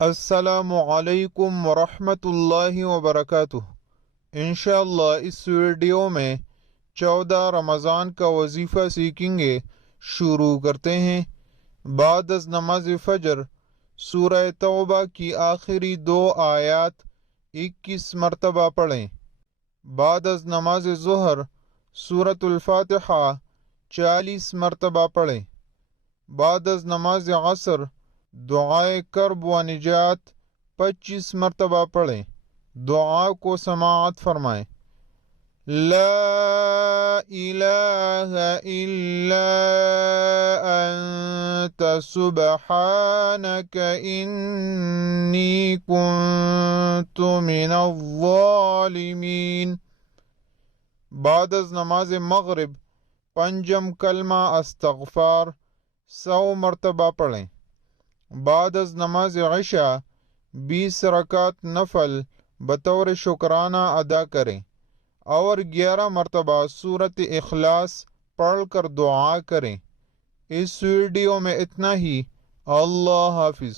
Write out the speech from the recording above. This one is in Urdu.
السلام علیکم ورحمۃ اللہ وبرکاتہ۔ انشاءاللہ اس ویڈیو میں 14 رمضان کا وظیفہ سیکھیں گے۔ شروع کرتے ہیں۔ بعد از نماز فجر سورہ توبہ کی آخری 2 آیات 21 مرتبہ پڑھیں۔ بعد از نماز ظہر سورۃ الفاتحہ 40 مرتبہ پڑھیں۔ بعد از نماز عصر دعائے کرب و نجات 25 مرتبہ پڑھیں۔ دعا کو سماعت فرمائیں۔ لا الہ الا انت سبحانک انی کنت من الظالمین۔ بعد از نماز مغرب پنجم کلمہ استغفار 100 مرتبہ پڑھیں۔ بعد از نماز عشاء 20 رکعت نفل بطور شکرانہ ادا کریں اور 11 مرتبہ سورۃ اخلاص پڑھ کر دعا کریں۔ اس ویڈیو میں اتنا ہی۔ اللہ حافظ۔